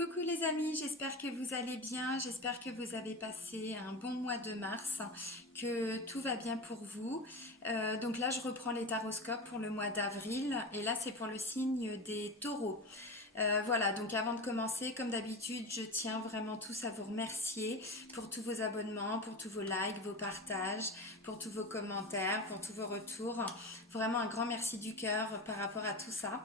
Coucou les amis, j'espère que vous allez bien, j'espère que vous avez passé un bon mois de mars, que tout va bien pour vous. Donc là, je reprends les taroscopes pour le mois d'avril et là, c'est pour le signe des taureaux. Voilà, donc avant de commencer, comme d'habitude, je tiens vraiment tous à vous remercier pour tous vos abonnements, pour tous vos likes, vos partages, pour tous vos commentaires, pour tous vos retours. Vraiment un grand merci du cœur par rapport à tout ça.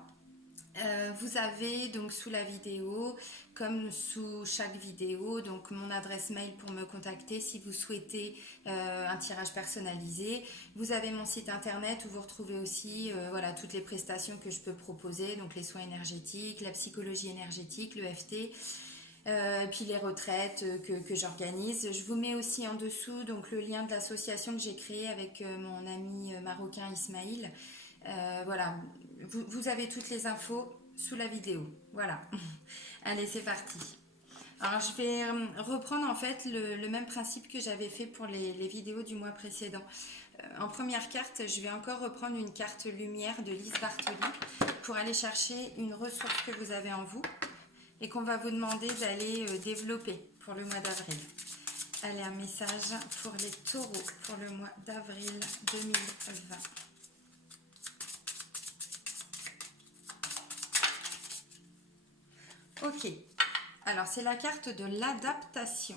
Vous avez donc sous la vidéo, comme sous chaque vidéo, donc mon adresse mail pour me contacter si vous souhaitez un tirage personnalisé. Vous avez mon site internet où vous retrouvez aussi voilà, toutes les prestations que je peux proposer, donc les soins énergétiques, la psychologie énergétique, le FT. Et puis les retraites que j'organise. Je vous mets aussi en dessous donc, le lien de l'association que j'ai créée avec mon ami marocain Ismaïl. Voilà, vous avez toutes les infos sous la vidéo. Voilà. Allez, c'est parti. Alors, je vais reprendre en fait le même principe que j'avais fait pour les vidéos du mois précédent. En première carte, je vais encore reprendre une carte lumière de Lise Bartoli pour aller chercher une ressource que vous avez en vous et qu'on va vous demander d'aller développer pour le mois d'avril. Allez, un message pour les taureaux pour le mois d'avril 2020. Ok, alors c'est la carte de l'adaptation.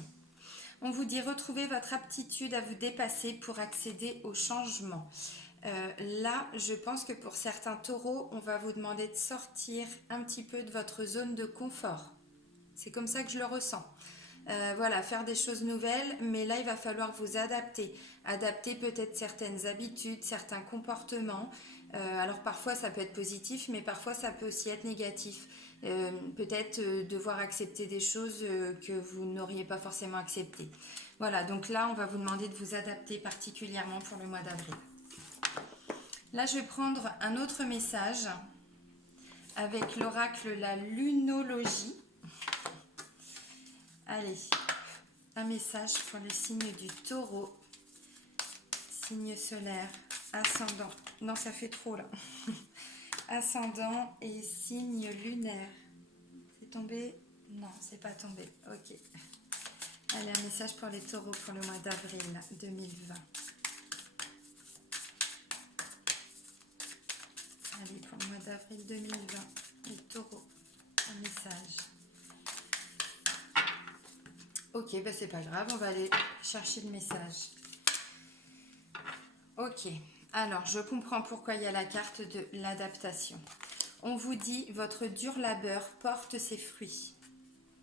On vous dit retrouver votre aptitude à vous dépasser pour accéder au changement. Là, je pense que pour certains taureaux, on va vous demander de sortir un petit peu de votre zone de confort. C'est comme ça que je le ressens. Voilà, faire des choses nouvelles, mais là, il va falloir vous adapter. Adapter peut-être certaines habitudes, certains comportements. Alors parfois, ça peut être positif, mais parfois, ça peut aussi être négatif. Peut-être devoir accepter des choses que vous n'auriez pas forcément acceptées. Voilà, donc là, on va vous demander de vous adapter particulièrement pour le mois d'avril. Là, je vais prendre un autre message avec l'oracle La Lunologie. Allez, un message pour le signe du taureau, signe solaire, ascendant. Non, ça fait trop là. Ascendant et signe lunaire. C'est tombé? Non, c'est pas tombé. Ok. Allez, un message pour les taureaux pour le mois d'avril 2020. Allez, pour le mois d'avril 2020, les taureaux, un message. Ok, bah c'est pas grave, on va aller chercher le message. Ok, alors je comprends pourquoi il y a la carte de l'adaptation. On vous dit votre dur labeur porte ses fruits.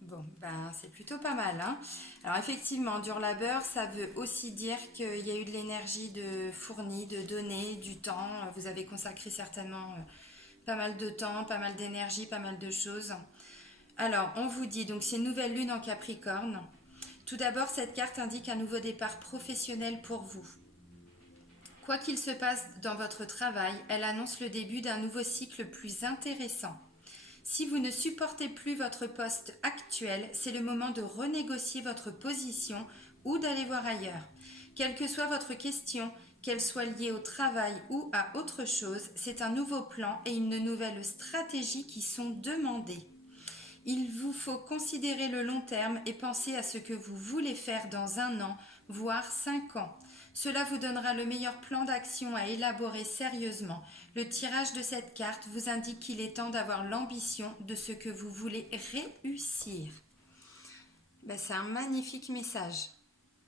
Bon, ben c'est plutôt pas mal, hein. Alors effectivement, dur labeur, ça veut aussi dire qu'il y a eu de l'énergie de fournie, de donner, du temps. Vous avez consacré certainement pas mal de temps, pas mal d'énergie, pas mal de choses. Alors, on vous dit, donc c'est nouvelle lune en Capricorne. Tout d'abord, cette carte indique un nouveau départ professionnel pour vous. Quoi qu'il se passe dans votre travail, elle annonce le début d'un nouveau cycle plus intéressant. Si vous ne supportez plus votre poste actuel, c'est le moment de renégocier votre position ou d'aller voir ailleurs. Quelle que soit votre question, qu'elle soit liée au travail ou à autre chose, c'est un nouveau plan et une nouvelle stratégie qui sont demandées. Il vous faut considérer le long terme et penser à ce que vous voulez faire dans 1 an, voire 5 ans. Cela vous donnera le meilleur plan d'action à élaborer sérieusement. Le tirage de cette carte vous indique qu'il est temps d'avoir l'ambition de ce que vous voulez réussir. Ben, c'est un magnifique message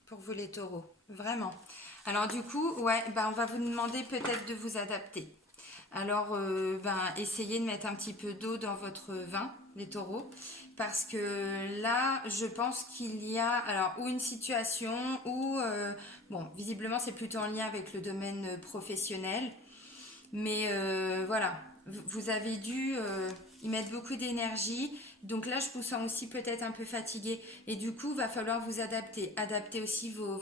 pour vous les taureaux, vraiment. Alors du coup, ouais, ben, on va vous demander peut-être de vous adapter. Alors, essayez de mettre un petit peu d'eau dans votre vin, les taureaux, parce que là, je pense qu'il y a alors ou une situation où, bon, visiblement, c'est plutôt en lien avec le domaine professionnel, mais voilà, vous avez dû y mettre beaucoup d'énergie. Donc là, je vous sens aussi peut-être un peu fatigué. Et du coup, il va falloir vous adapter. Adapter aussi vos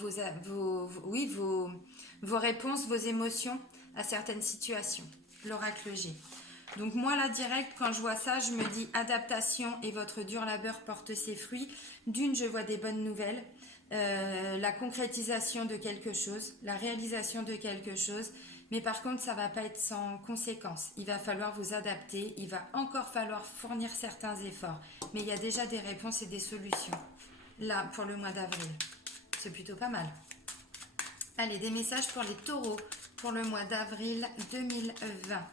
réponses, vos émotions à certaines situations. L'oracle G. Donc moi, là, direct, quand je vois ça, je me dis adaptation et votre dur labeur porte ses fruits. D'une, je vois des bonnes nouvelles. La concrétisation de quelque chose, la réalisation de quelque chose. Mais par contre, ça ne va pas être sans conséquence. Il va falloir vous adapter, il va encore falloir fournir certains efforts. Mais il y a déjà des réponses et des solutions. Là, pour le mois d'avril. C'est plutôt pas mal. Allez, des messages pour les taureaux pour le mois d'avril 2020.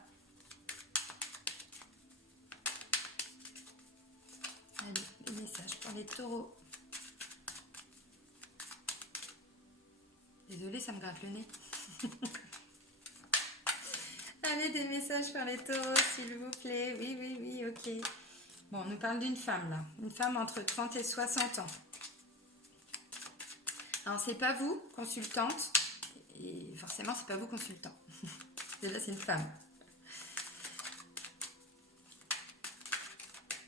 Allez, des messages pour les taureaux. Désolée, ça me gratte le nez. Allez, des messages pour les taureaux, s'il vous plaît. Oui, oui, oui, ok. Bon, on nous parle d'une femme, là. Une femme entre 30 et 60 ans. Alors, c'est pas vous, consultante. Et forcément, c'est pas vous, consultant. Déjà, c'est une femme.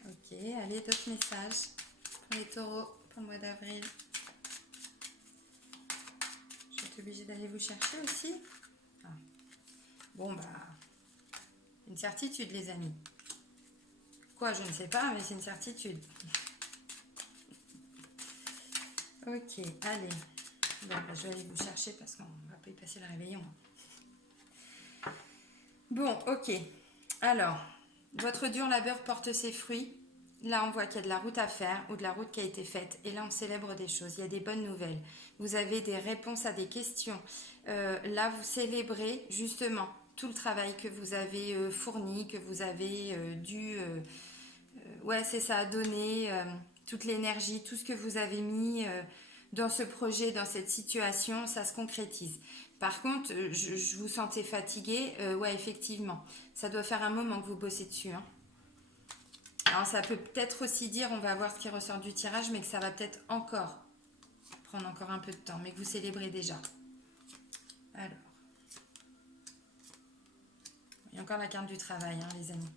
Ok, allez, d'autres messages pour les taureaux pour le mois d'avril. Je vais être obligée d'aller vous chercher aussi. Ah. Bon, bah, une certitude, les amis. Quoi, je ne sais pas, mais c'est une certitude. Ok, allez. Bon, bah, je vais aller vous chercher parce qu'on va pas y passer le réveillon. Bon, ok. Alors, votre dur labeur porte ses fruits. Là, on voit qu'il y a de la route à faire ou de la route qui a été faite. Et là, on célèbre des choses. Il y a des bonnes nouvelles. Vous avez des réponses à des questions. Là, vous célébrez justement tout le travail que vous avez fourni, que vous avez dû... ouais, c'est ça, donner toute l'énergie, tout ce que vous avez mis dans ce projet, dans cette situation, ça se concrétise. Par contre, je vous sentais fatigué. Ouais, effectivement, ça doit faire un moment que vous bossez dessus, hein. Alors ça peut peut-être aussi dire, on va voir ce qui ressort du tirage, mais que ça va peut-être encore prendre encore un peu de temps, mais que vous célébrez déjà. Alors, il y a encore la carte du travail, hein, les amis.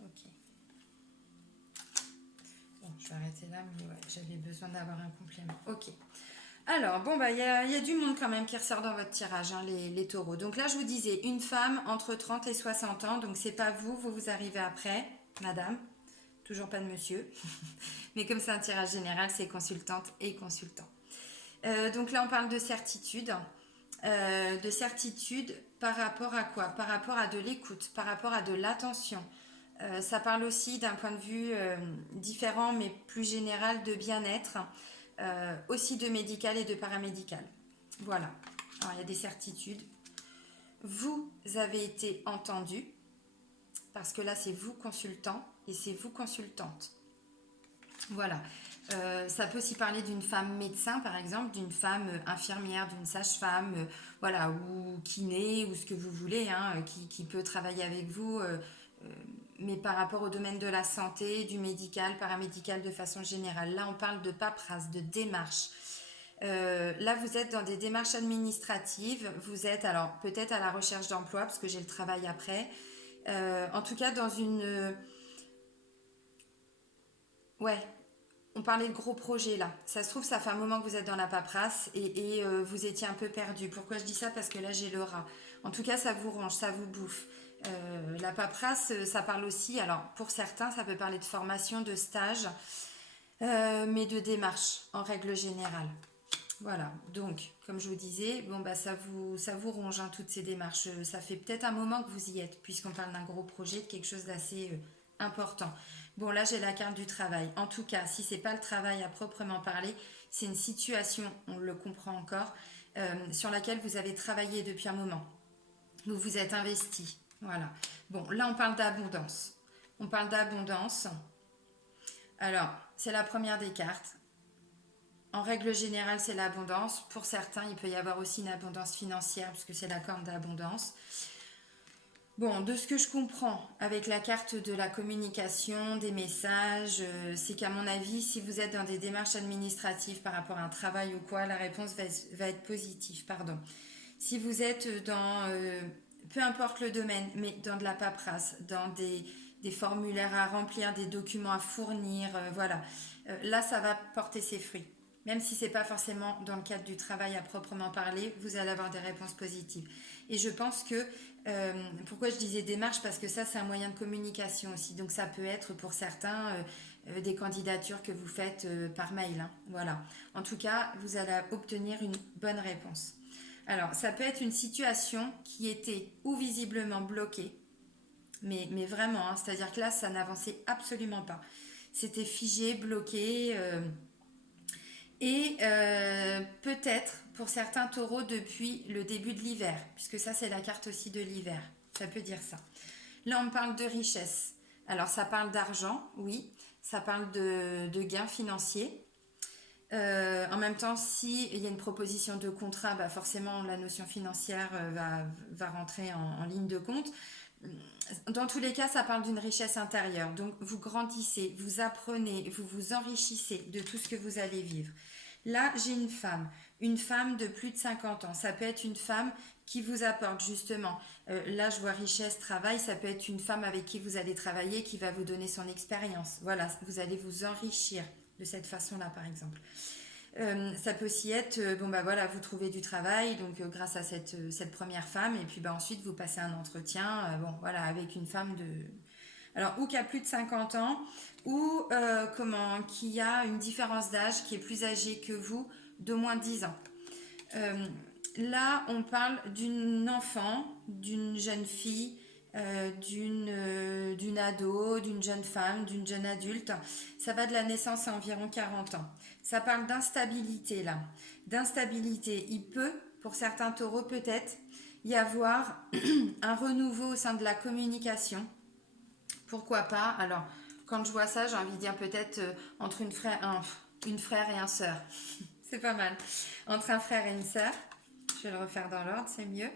Ok. Bon, je vais arrêter là, mais ouais, j'avais besoin d'avoir un complément. Ok. Alors, bon, bah, il y a du monde quand même qui ressort dans votre tirage, hein, les taureaux. Donc là, je vous disais, une femme entre 30 et 60 ans. Donc, c'est pas vous, vous arrivez après, madame. Toujours pas de monsieur. Mais comme c'est un tirage général, c'est consultante et consultant. Donc là, on parle de certitude. De certitude par rapport à quoi? Par rapport à de l'écoute, par rapport à de l'attention. Ça parle aussi d'un point de vue différent, mais plus général, de bien-être. Aussi de médical et de paramédical. Voilà. Alors, il y a des certitudes. Vous avez été entendu, parce que là, c'est vous consultant et c'est vous consultante. Voilà. Ça peut aussi parler d'une femme médecin, par exemple, d'une femme infirmière, d'une sage-femme, voilà, ou kiné, ou ce que vous voulez, hein, qui peut travailler avec vous, mais par rapport au domaine de la santé, du médical, paramédical de façon générale. Là, on parle de paperasse, de démarche. Là, vous êtes dans des démarches administratives. Vous êtes alors peut-être à la recherche d'emploi, parce que j'ai le travail après. En tout cas, dans une... Ouais, on parlait de gros projets là. Ça se trouve, ça fait un moment que vous êtes dans la paperasse et vous étiez un peu perdu. Pourquoi je dis ça? Parce que là, j'ai le rat. En tout cas, ça vous ronge, ça vous bouffe. La paperasse, ça parle aussi, alors pour certains, ça peut parler de formation, de stage, mais de démarche en règle générale. Voilà, donc comme je vous disais, bon bah ça vous ronge, hein, toutes ces démarches. Ça fait peut-être un moment que vous y êtes, puisqu'on parle d'un gros projet, de quelque chose d'assez important. Bon là j'ai la carte du travail. En tout cas, si c'est pas le travail à proprement parler, c'est une situation, on le comprend encore, sur laquelle vous avez travaillé depuis un moment. Vous vous êtes investi. Voilà. Bon, là on parle d'abondance. On parle d'abondance. Alors, c'est la première des cartes. En règle générale, c'est l'abondance. Pour certains, il peut y avoir aussi une abondance financière, puisque c'est la corne d'abondance. Bon, de ce que je comprends avec la carte de la communication, des messages, c'est qu'à mon avis, si vous êtes dans des démarches administratives par rapport à un travail ou quoi, la réponse va être positive. Pardon. Si vous êtes dans, peu importe le domaine, mais dans de la paperasse, dans des formulaires à remplir, des documents à fournir, voilà, là, ça va porter ses fruits. Même si ce n'est pas forcément dans le cadre du travail à proprement parler, vous allez avoir des réponses positives. Et je pense que Pourquoi je disais démarche? Parce que ça, c'est un moyen de communication aussi. Donc, ça peut être pour certains des candidatures que vous faites par mail, hein. Voilà. En tout cas, vous allez obtenir une bonne réponse. Alors, ça peut être une situation qui était ou visiblement bloquée, mais vraiment, hein, c'est-à-dire que là, ça n'avançait absolument pas. C'était figé, bloqué, et peut-être pour certains taureaux depuis le début de l'hiver, puisque ça c'est la carte aussi de l'hiver, ça peut dire ça. Là on parle de richesse, alors ça parle d'argent, oui, ça parle de gains financiers. En même temps, si il y a une proposition de contrat, bah forcément la notion financière va rentrer en ligne de compte. Dans tous les cas, ça parle d'une richesse intérieure. Donc, vous grandissez, vous apprenez, vous vous enrichissez de tout ce que vous allez vivre. Là, j'ai une femme de plus de 50 ans. Ça peut être une femme qui vous apporte justement, là je vois richesse, travail, ça peut être une femme avec qui vous allez travailler, qui va vous donner son expérience. Voilà, vous allez vous enrichir de cette façon-là, par exemple. Ça peut aussi être, bon bah voilà, vous trouvez du travail, donc grâce à cette première femme, et puis bah ensuite vous passez un entretien, bon voilà, avec une femme de... Alors, ou qui a plus de 50 ans, ou qui a une différence d'âge, qui est plus âgée que vous, d'au moins 10 ans. Euh, Là, on parle d'une enfant, d'une jeune fille, d'une ado, d'une jeune femme, d'une jeune adulte. Ça va de la naissance à environ 40 ans. Ça parle d'instabilité là. D'instabilité. Il peut, pour certains taureaux peut-être, y avoir un renouveau au sein de la communication. Pourquoi pas? Alors, quand je vois ça, j'ai envie de dire peut-être entre une frère et un sœur. C'est pas mal. Entre un frère et une sœur. Je vais le refaire dans l'ordre, c'est mieux.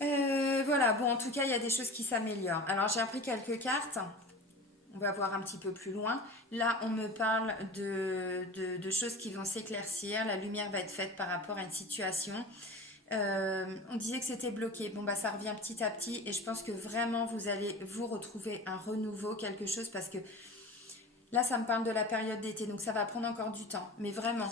Voilà, bon, en tout cas, il y a des choses qui s'améliorent. Alors, j'ai appris quelques cartes. On va voir un petit peu plus loin. Là, on me parle de choses qui vont s'éclaircir. La lumière va être faite par rapport à une situation. On disait que c'était bloqué. Bon, bah, ça revient petit à petit. Et je pense que vraiment, vous allez vous retrouver un renouveau, quelque chose, parce que là, ça me parle de la période d'été. Donc, ça va prendre encore du temps. Mais vraiment,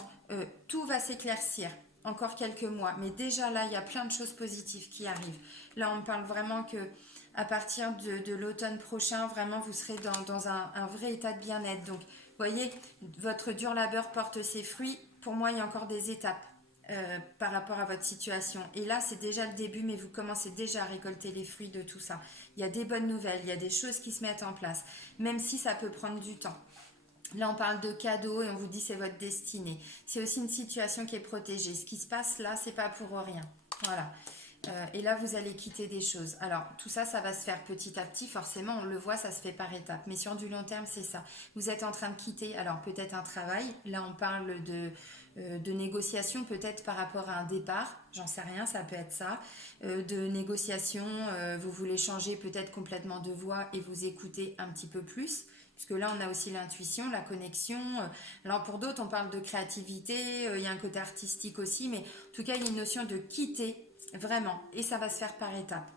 tout va s'éclaircir. Encore quelques mois. Mais déjà, là, il y a plein de choses positives qui arrivent. Là, on me parle vraiment que à partir de l'automne prochain, vraiment, vous serez dans un vrai état de bien-être. Donc, vous voyez, votre dur labeur porte ses fruits. Pour moi, il y a encore des étapes par rapport à votre situation. Et là, c'est déjà le début, mais vous commencez déjà à récolter les fruits de tout ça. Il y a des bonnes nouvelles, il y a des choses qui se mettent en place, même si ça peut prendre du temps. Là, on parle de cadeaux et on vous dit c'est votre destinée. C'est aussi une situation qui est protégée. Ce qui se passe là, c'est pas pour rien. Voilà. Et là, vous allez quitter des choses. Alors, tout ça, ça va se faire petit à petit. Forcément, on le voit, ça se fait par étapes. Mais sur du long terme, c'est ça. Vous êtes en train de quitter, alors peut-être un travail. Là, on parle de négociation, peut-être par rapport à un départ. J'en sais rien, ça peut être ça. De négociation, vous voulez changer peut-être complètement de voie et vous écouter un petit peu plus. Puisque là, on a aussi l'intuition, la connexion. Alors, pour d'autres, on parle de créativité. Il y a un côté artistique aussi. Mais en tout cas, il y a une notion de quitter. Vraiment. Et ça va se faire par étapes.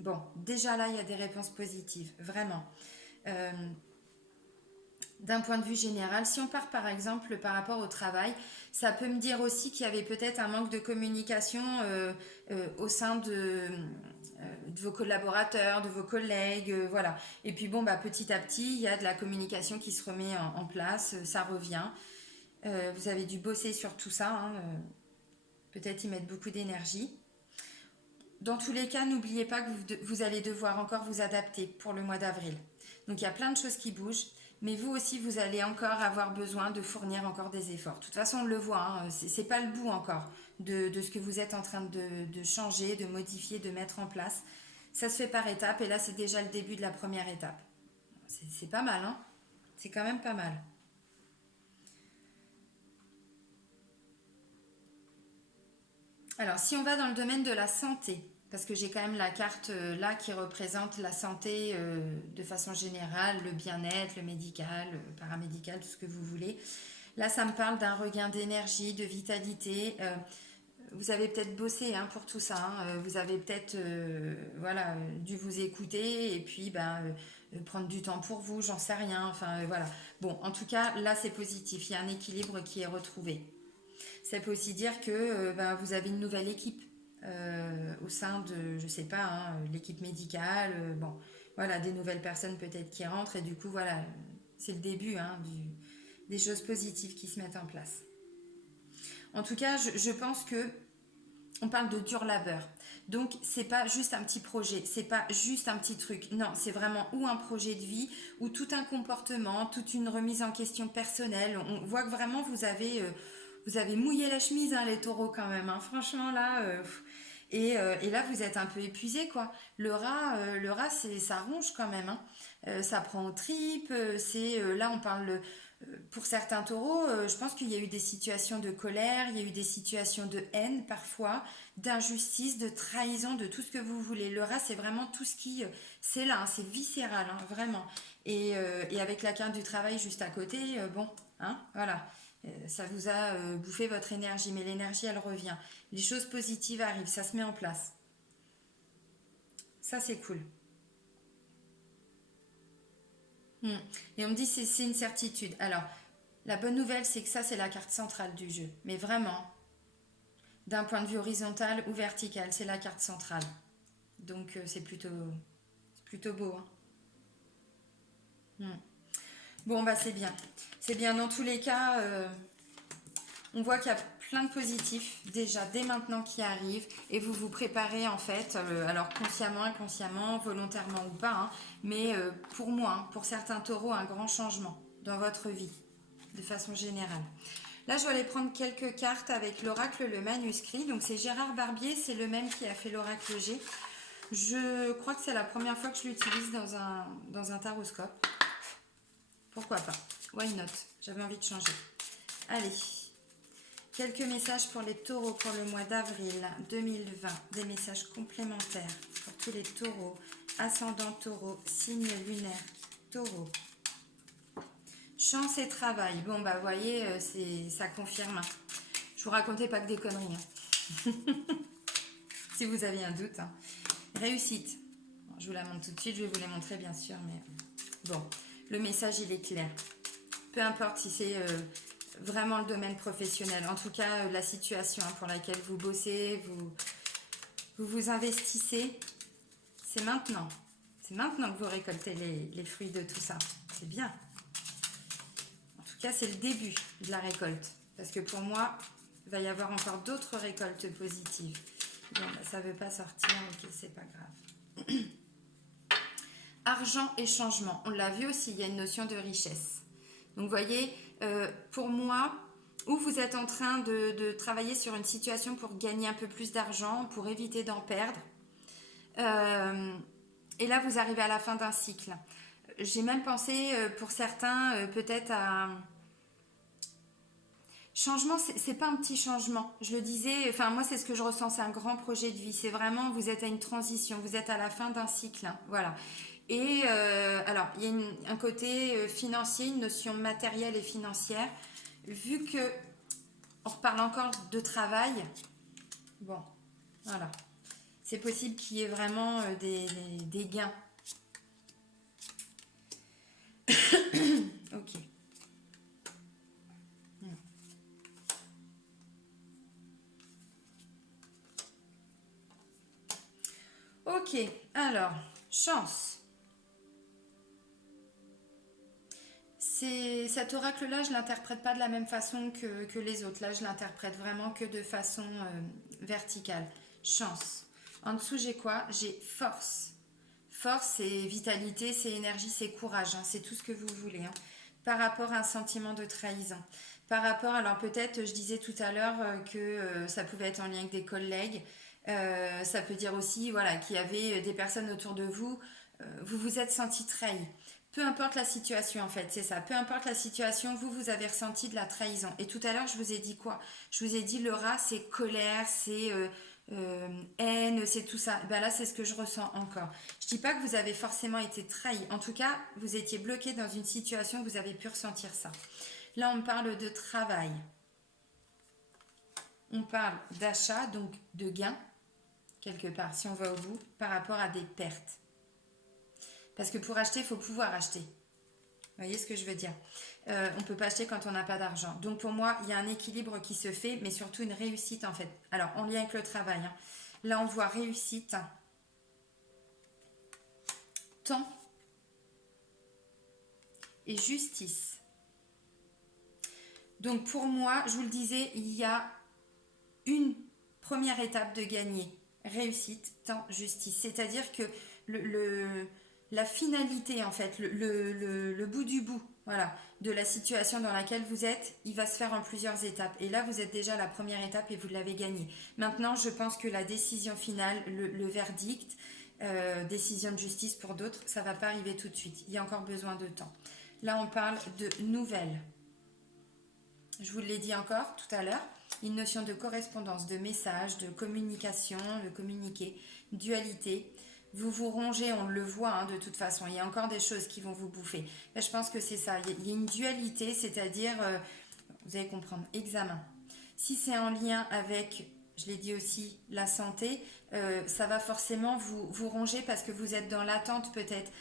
Bon, déjà là, il y a des réponses positives. Vraiment. Euh, D'un point de vue général, si on part par exemple par rapport au travail, ça peut me dire aussi qu'il y avait peut-être un manque de communication au sein de vos collaborateurs, de vos collègues, voilà. Et puis bon, bah, petit à petit, il y a de la communication qui se remet en place, ça revient. Vous avez dû bosser sur tout ça, hein, peut-être y mettre beaucoup d'énergie. Dans tous les cas, n'oubliez pas que vous allez devoir encore vous adapter pour le mois d'avril. Donc il y a plein de choses qui bougent, mais vous aussi, vous allez encore avoir besoin de fournir encore des efforts. De toute façon, on le voit, hein, c'est pas le bout encore de ce que vous êtes en train de changer, de modifier, de mettre en place. Ça se fait par étapes, et là, c'est déjà le début de la première étape. C'est pas mal, hein? C'est quand même pas mal. Alors, si on va dans le domaine de la santé, parce que j'ai quand même la carte là qui représente la santé de façon générale, le bien-être, le médical, paramédical, tout ce que vous voulez. Là, ça me parle d'un regain d'énergie, de vitalité. Vous avez peut-être bossé hein, pour tout ça. Hein. Vous avez peut-être voilà, dû vous écouter et puis ben, prendre du temps pour vous, j'en sais rien. Enfin, voilà. Bon, en tout cas, là, c'est positif. Il y a un équilibre qui est retrouvé. Ça peut aussi dire que ben, vous avez une nouvelle équipe au sein de, je sais pas, hein, l'équipe médicale, bon, voilà, des nouvelles personnes peut-être qui rentrent, et du coup, voilà, c'est le début hein, des choses positives qui se mettent en place. En tout cas, je pense que on parle de dur labeur. Donc, c'est pas juste un petit projet, c'est pas juste un petit truc. Non, c'est vraiment ou un projet de vie, ou tout un comportement, toute une remise en question personnelle. On voit que vraiment vous avez mouillé la chemise, hein, les taureaux, quand même. Hein. Franchement, là. Et là, vous êtes un peu épuisé, quoi. Le rat ça ronge quand même. Hein. Ça prend aux tripes. Là, on parle. Pour certains taureaux, je pense qu'il y a eu des situations de colère, il y a eu des situations de haine parfois, d'injustice, de trahison, de tout ce que vous voulez. Le rat, c'est vraiment tout ce qui... c'est là, hein, c'est viscéral, hein, vraiment. Et avec la carte du travail juste à côté, bon, hein, voilà. Ça vous a bouffé votre énergie, mais l'énergie, elle revient. Les choses positives arrivent, ça se met en place. Ça, c'est cool. Hmm. Et on me dit c'est une certitude. Alors, la bonne nouvelle, c'est que ça, c'est la carte centrale du jeu. Mais vraiment, d'un point de vue horizontal ou vertical, c'est la carte centrale. Donc, c'est plutôt beau. Hein. Hmm. Bon, bah c'est bien. C'est bien. Dans tous les cas, on voit qu'il y a plein de positifs déjà dès maintenant qui arrivent et vous vous préparez en fait, alors consciemment, inconsciemment, volontairement ou pas, hein, mais pour moi, hein, pour certains taureaux, un grand changement dans votre vie de façon générale. Là, je vais aller prendre quelques cartes avec l'oracle, le manuscrit. Donc, c'est Gérard Barbier, c'est le même qui a fait l'oracle G. Je crois que c'est la première fois que je l'utilise dans un taroscope. Pourquoi pas? Why not? J'avais envie de changer. Allez, quelques messages pour les taureaux pour le mois d'avril 2020. Des messages complémentaires pour tous les taureaux, ascendant taureau, signe lunaire, taureau. Chance et travail. Bon, bah, vous voyez, ça confirme. Je vous racontais pas que des conneries. Hein. Si vous aviez un doute. Hein. Réussite. Bon, je vous la montre tout de suite. Je vais vous les montrer, bien sûr. Mais bon, le message, il est clair. Peu importe si c'est vraiment le domaine professionnel. En tout cas, la situation hein, pour laquelle vous bossez, vous investissez, c'est maintenant. C'est maintenant que vous récoltez les fruits de tout ça. C'est bien. En tout cas, c'est le début de la récolte. Parce que pour moi, il va y avoir encore d'autres récoltes positives. Bon, bah, ça ne veut pas sortir, ok, c'est pas grave. Argent et changement. On l'a vu aussi, il y a une notion de richesse. Donc, vous voyez, pour moi, où vous êtes en train de travailler sur une situation pour gagner un peu plus d'argent, pour éviter d'en perdre. Et là, vous arrivez à la fin d'un cycle. J'ai même pensé, pour certains, peut-être à... Changement, c'est pas un petit changement. Je le disais, enfin moi c'est ce que je ressens, c'est un grand projet de vie. C'est vraiment, vous êtes à une transition, vous êtes à la fin d'un cycle, hein, voilà. Et alors, il y a un côté financier, une notion matérielle et financière. Vu que on reparle encore de travail, bon, voilà. C'est possible qu'il y ait vraiment des gains. Ok. Ok, alors, chance. Cet oracle-là, je ne l'interprète pas de la même façon que les autres. Là, je l'interprète vraiment que de façon verticale. Chance. En dessous, j'ai quoi? J'ai force. Force, c'est vitalité, c'est énergie, c'est courage. Hein, c'est tout ce que vous voulez. Hein. Par rapport à un sentiment de trahison. Par rapport, alors peut-être, je disais tout à l'heure que ça pouvait être en lien avec des collègues. Ça peut dire aussi voilà, qu'il y avait des personnes autour de vous. Vous vous êtes senti trahi. Peu importe la situation en fait, c'est ça. Peu importe la situation, vous avez ressenti de la trahison. Et tout à l'heure, je vous ai dit quoi? Je vous ai dit le rat, c'est colère, c'est haine, c'est tout ça. Ben là, c'est ce que je ressens encore. Je dis pas que vous avez forcément été trahi. En tout cas, vous étiez bloqué dans une situation où vous avez pu ressentir ça. Là, on parle de travail. On parle d'achat, donc de gain, quelque part, si on va au bout, par rapport à des pertes. Parce que pour acheter, il faut pouvoir acheter. Vous voyez ce que je veux dire? On ne peut pas acheter quand on n'a pas d'argent. Donc pour moi, il y a un équilibre qui se fait, mais surtout une réussite en fait. Alors, en lien avec le travail. Hein. Là, on voit réussite, temps et justice. Donc pour moi, je vous le disais, il y a une première étape de gagner. Réussite, temps, justice. C'est-à-dire que la finalité, en fait, le bout du bout, voilà, de la situation dans laquelle vous êtes, il va se faire en plusieurs étapes. Et là, vous êtes déjà à la première étape et vous l'avez gagné. Maintenant, je pense que la décision finale, le verdict, décision de justice pour d'autres, ça ne va pas arriver tout de suite. Il y a encore besoin de temps. Là, on parle de nouvelles. Je vous l'ai dit encore tout à l'heure, une notion de correspondance, de message, de communication, de communiquer, dualité. Vous vous rongez, on le voit hein, de toute façon, il y a encore des choses qui vont vous bouffer. Là, je pense que c'est ça, il y a une dualité, c'est-à-dire, vous allez comprendre, examen. Si c'est en lien avec, je l'ai dit aussi, la santé, ça va forcément vous ronger parce que vous êtes dans l'attente peut-être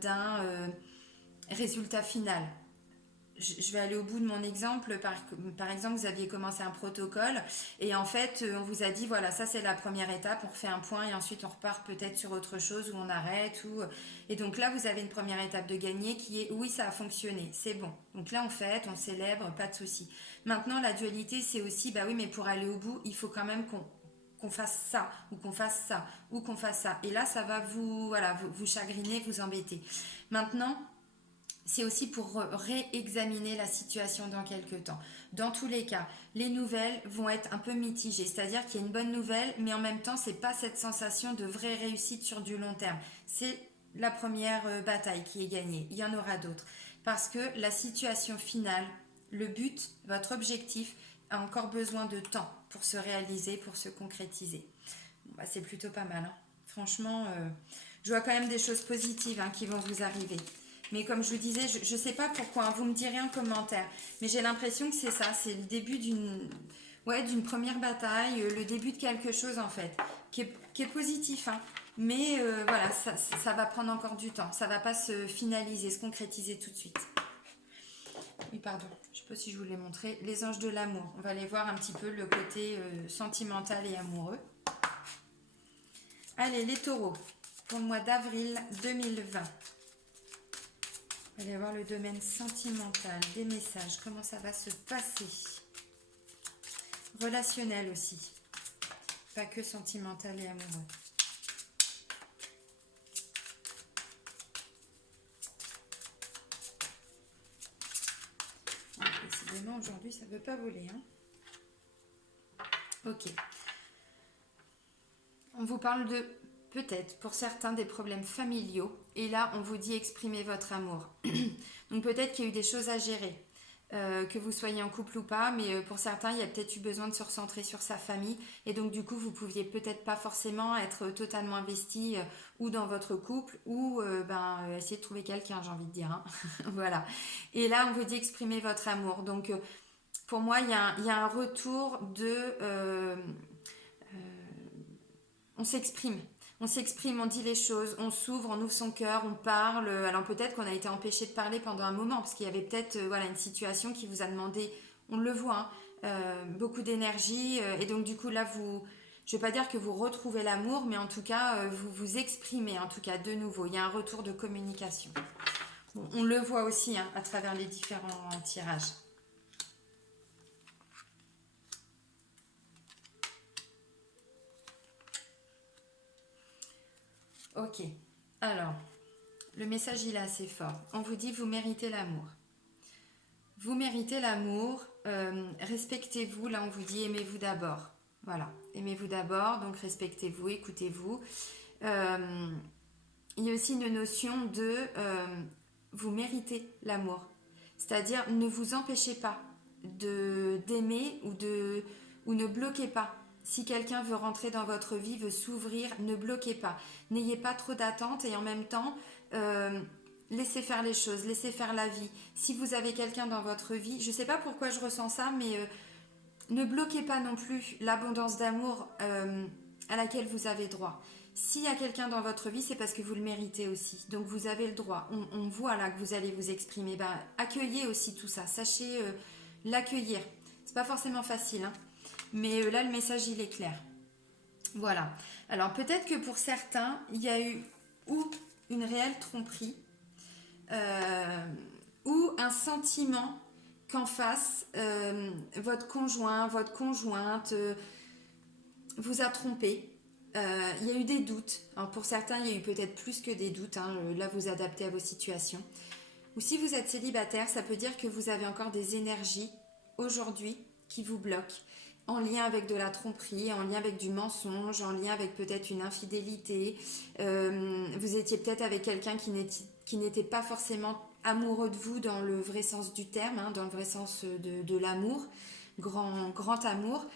d'un résultat final. Je vais aller au bout de mon exemple. Par exemple, vous aviez commencé un protocole et en fait, on vous a dit, voilà, ça c'est la première étape, on refait un point et ensuite on repart peut-être sur autre chose ou on arrête. Et donc là, vous avez une première étape de gagner qui est, oui, ça a fonctionné, c'est bon. Donc là, on fête, on célèbre, pas de souci. Maintenant, la dualité, c'est aussi, bah oui, mais pour aller au bout, il faut quand même qu'on fasse ça, ou qu'on fasse ça, ou qu'on fasse ça. Et là, ça va vous chagriner, vous embêter. Maintenant, c'est aussi pour réexaminer la situation dans quelques temps. Dans tous les cas, les nouvelles vont être un peu mitigées, c'est-à-dire qu'il y a une bonne nouvelle, mais en même temps, c'est pas cette sensation de vraie réussite sur du long terme. C'est la première bataille qui est gagnée. Il y en aura d'autres. Parce que la situation finale, le but, votre objectif, a encore besoin de temps pour se réaliser, pour se concrétiser. Bon, bah, c'est plutôt pas mal. Hein. Franchement, je vois quand même des choses positives hein, qui vont vous arriver. Mais comme je vous disais, je ne sais pas pourquoi, hein, vous me direz en commentaire, mais j'ai l'impression que c'est ça, c'est le début d'une première bataille, le début de quelque chose en fait, qui est positif, hein, mais voilà, ça va prendre encore du temps, ça ne va pas se finaliser, se concrétiser tout de suite. Oui, pardon, je ne sais pas si je vous l'ai montré, les anges de l'amour, on va aller voir un petit peu le côté sentimental et amoureux. Allez, les taureaux, pour le mois d'avril 2020. Allez voir le domaine sentimental, des messages, comment ça va se passer. Relationnel aussi, pas que sentimental et amoureux. Ah, décidément, aujourd'hui, ça ne veut pas voler. Hein. Ok. On vous parle de, peut-être, pour certains, des problèmes familiaux. Et là, on vous dit exprimer votre amour. Donc peut-être qu'il y a eu des choses à gérer, que vous soyez en couple ou pas, mais pour certains, il y a peut-être eu besoin de se recentrer sur sa famille. Et donc du coup, vous pouviez peut-être pas forcément être totalement investi ou dans votre couple, ou essayer de trouver quelqu'un, j'ai envie de dire. Hein. Voilà. Et là, on vous dit exprimer votre amour. Donc pour moi, il y a un retour de... on s'exprime, on dit les choses, on s'ouvre, on ouvre son cœur, on parle. Alors peut-être qu'on a été empêché de parler pendant un moment, parce qu'il y avait peut-être une situation qui vous a demandé, on le voit, hein, beaucoup d'énergie. Et donc du coup là, je ne vais pas dire que vous retrouvez l'amour, mais en tout cas, vous vous exprimez, en tout cas de nouveau. Il y a un retour de communication. Bon, on le voit aussi hein, à travers les différents tirages. Ok, alors, le message il est assez fort. On vous dit vous méritez l'amour. Vous méritez l'amour, respectez-vous. Là on vous dit aimez-vous d'abord. Voilà, aimez-vous d'abord, donc respectez-vous, écoutez-vous. Il y a aussi une notion de vous méritez l'amour. C'est-à-dire ne vous empêchez pas d'aimer ou ne bloquez pas. Si quelqu'un veut rentrer dans votre vie, veut s'ouvrir, ne bloquez pas. N'ayez pas trop d'attentes et en même temps, laissez faire les choses, laissez faire la vie. Si vous avez quelqu'un dans votre vie, je ne sais pas pourquoi je ressens ça, mais ne bloquez pas non plus l'abondance d'amour à laquelle vous avez droit. S'il y a quelqu'un dans votre vie, c'est parce que vous le méritez aussi. Donc vous avez le droit. On voit là que vous allez vous exprimer. Accueillez aussi tout ça. Sachez l'accueillir. C'est pas forcément facile, hein. Mais là, le message, il est clair. Voilà. Alors peut-être que pour certains, il y a eu ou une réelle tromperie, euh, ou un sentiment qu'en face, votre conjoint, votre conjointe vous a trompé. Il y a eu des doutes. Alors pour certains, il y a eu peut-être plus que des doutes, hein. Là, vous adaptez à vos situations. Ou si vous êtes célibataire, ça peut dire que vous avez encore des énergies aujourd'hui qui vous bloquent, en lien avec de la tromperie, en lien avec du mensonge, en lien avec peut-être une infidélité. Vous étiez peut-être avec quelqu'un qui n'était pas forcément amoureux de vous dans le vrai sens du terme, hein, dans le vrai sens de l'amour, grand amour.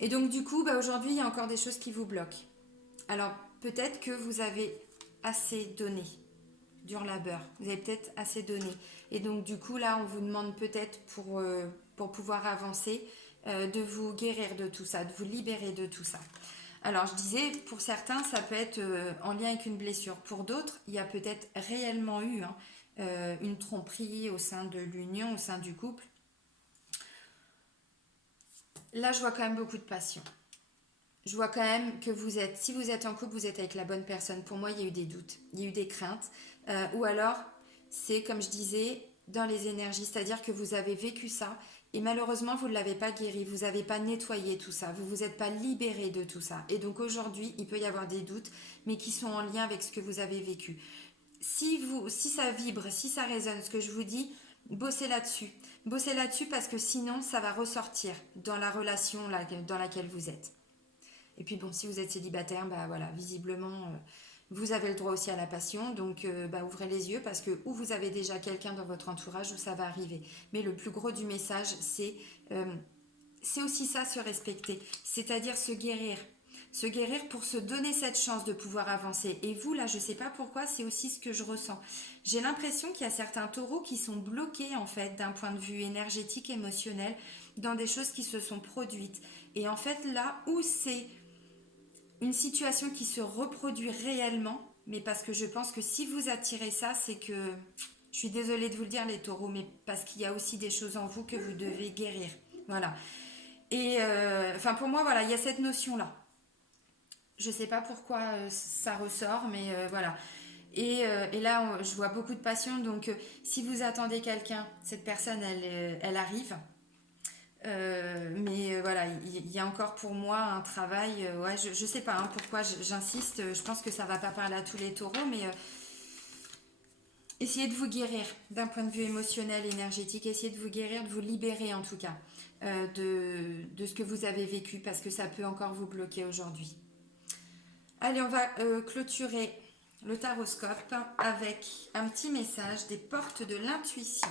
Et donc du coup, bah, aujourd'hui, il y a encore des choses qui vous bloquent. Alors peut-être que vous avez assez donné, dur labeur, vous avez peut-être assez donné. Et donc du coup, là, on vous demande peut-être pour pouvoir avancer, de vous guérir de tout ça, de vous libérer de tout ça. Alors je disais, pour certains, ça peut être en lien avec une blessure. Pour d'autres, il y a peut-être réellement eu, hein, une tromperie au sein de l'union, au sein du couple. Là, je vois quand même beaucoup de passion. Je vois quand même que si vous êtes en couple, vous êtes avec la bonne personne. Pour moi, il y a eu des doutes, il y a eu des craintes. Ou alors, c'est comme je disais, dans les énergies, c'est-à-dire que vous avez vécu ça et malheureusement, vous ne l'avez pas guéri, vous n'avez pas nettoyé tout ça, vous ne vous êtes pas libéré de tout ça. Et donc aujourd'hui, il peut y avoir des doutes, mais qui sont en lien avec ce que vous avez vécu. Si ça vibre, si ça résonne, ce que je vous dis, bossez là-dessus. Bossez là-dessus parce que sinon, ça va ressortir dans la relation dans laquelle vous êtes. Et puis bon, si vous êtes célibataire, bah voilà, visiblement, vous avez le droit aussi à la passion. Donc bah, ouvrez les yeux parce que ou vous avez déjà quelqu'un dans votre entourage où ça va arriver. Mais le plus gros du message, c'est aussi ça, se respecter. C'est-à-dire se guérir. Se guérir pour se donner cette chance de pouvoir avancer. Et vous, là, je ne sais pas pourquoi, c'est aussi ce que je ressens. J'ai l'impression qu'il y a certains taureaux qui sont bloqués, en fait, d'un point de vue énergétique, émotionnel, dans des choses qui se sont produites. Et en fait, là où c'est une situation qui se reproduit réellement, mais parce que je pense que si vous attirez ça, c'est que, je suis désolée de vous le dire les taureaux, mais parce qu'il y a aussi des choses en vous que vous devez guérir. Voilà. Et enfin pour moi, voilà, il y a cette notion-là. Je ne sais pas pourquoi ça ressort, mais voilà. Et là, je vois beaucoup de passion, donc si vous attendez quelqu'un, cette personne, elle arrive. Mais voilà, il y a encore pour moi un travail. Ouais, je sais pas, hein, pourquoi j'insiste. Je pense que ça va pas parler à tous les taureaux, mais essayez de vous guérir d'un point de vue émotionnel, énergétique. Essayez de vous guérir, de vous libérer en tout cas de ce que vous avez vécu, parce que ça peut encore vous bloquer aujourd'hui. Allez, on va clôturer le taroscope avec un petit message des portes de l'intuition.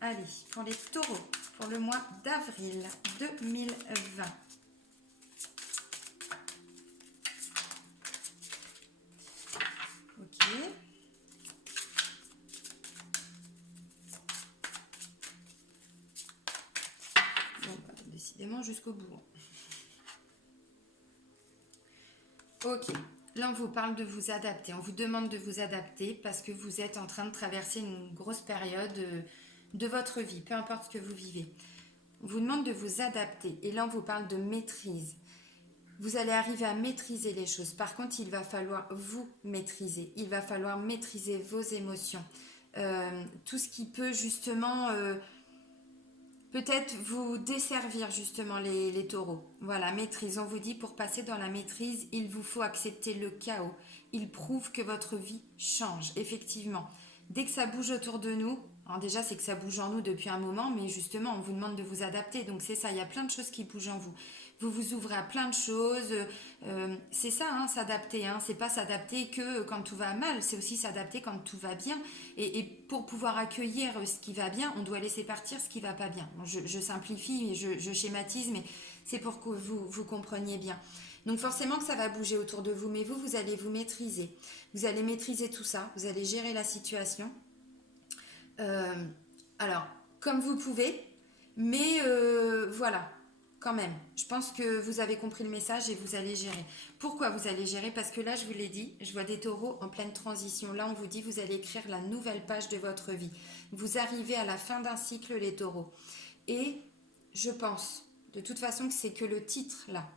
Allez, pour les taureaux, pour le mois d'avril 2020. Ok. Bon, bah, décidément jusqu'au bout. Ok. Là, on vous parle de vous adapter. On vous demande de vous adapter parce que vous êtes en train de traverser une grosse période de votre vie, peu importe ce que vous vivez. On vous demande de vous adapter. Et là, on vous parle de maîtrise. Vous allez arriver à maîtriser les choses. Par contre, il va falloir vous maîtriser. Il va falloir maîtriser vos émotions. Tout ce qui peut justement peut-être vous desservir justement les taureaux. Voilà, maîtrise. On vous dit pour passer dans la maîtrise, il vous faut accepter le chaos. Il prouve que votre vie change, effectivement. Dès que ça bouge autour de nous, alors déjà c'est que ça bouge en nous depuis un moment, mais justement on vous demande de vous adapter. Donc c'est ça, il y a plein de choses qui bougent en vous. Vous vous ouvrez à plein de choses. C'est ça, hein, s'adapter. Hein. C'est pas s'adapter que quand tout va mal, c'est aussi s'adapter quand tout va bien. Et pour pouvoir accueillir ce qui va bien, on doit laisser partir ce qui va pas bien. Bon, je simplifie et je schématise, mais c'est pour que vous compreniez bien. Donc forcément que ça va bouger autour de vous, mais vous allez vous maîtriser. Vous allez maîtriser tout ça, vous allez gérer la situation. Euh, alors, comme vous pouvez, mais voilà, quand même. Je pense que vous avez compris le message et vous allez gérer. Pourquoi vous allez gérer? Parce que là, je vous l'ai dit, je vois des taureaux en pleine transition. Là, on vous dit, vous allez écrire la nouvelle page de votre vie. Vous arrivez à la fin d'un cycle, les taureaux. Et je pense, de toute façon, que c'est que le titre, là.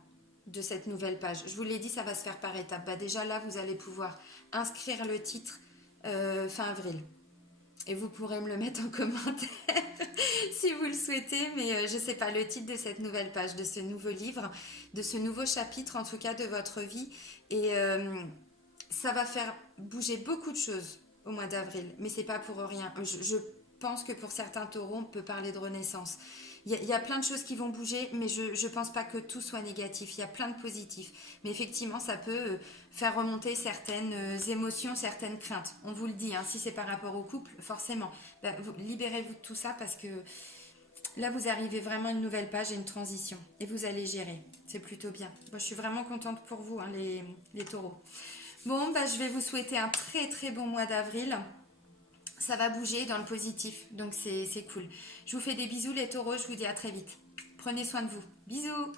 de cette nouvelle page. Je vous l'ai dit, ça va se faire par étapes. Bah, déjà là, vous allez pouvoir inscrire le titre fin avril. Et vous pourrez me le mettre en commentaire si vous le souhaitez, mais je ne sais pas, le titre de cette nouvelle page, de ce nouveau livre, de ce nouveau chapitre en tout cas de votre vie. Et ça va faire bouger beaucoup de choses au mois d'avril, mais c'est pas pour rien. Je pense que pour certains taureaux, on peut parler de renaissance. Il y a plein de choses qui vont bouger, mais je ne pense pas que tout soit négatif. Il y a plein de positifs. Mais effectivement, ça peut faire remonter certaines émotions, certaines craintes. On vous le dit, hein, si c'est par rapport au couple, forcément. Ben, libérez-vous de tout ça parce que là, vous arrivez vraiment à une nouvelle page et une transition. Et vous allez gérer. C'est plutôt bien. Moi, je suis vraiment contente pour vous, hein, les taureaux. Bon, bah, je vais vous souhaiter un très très bon mois d'avril. Ça va bouger dans le positif, donc c'est cool. Je vous fais des bisous les taureaux, je vous dis à très vite. Prenez soin de vous. Bisous!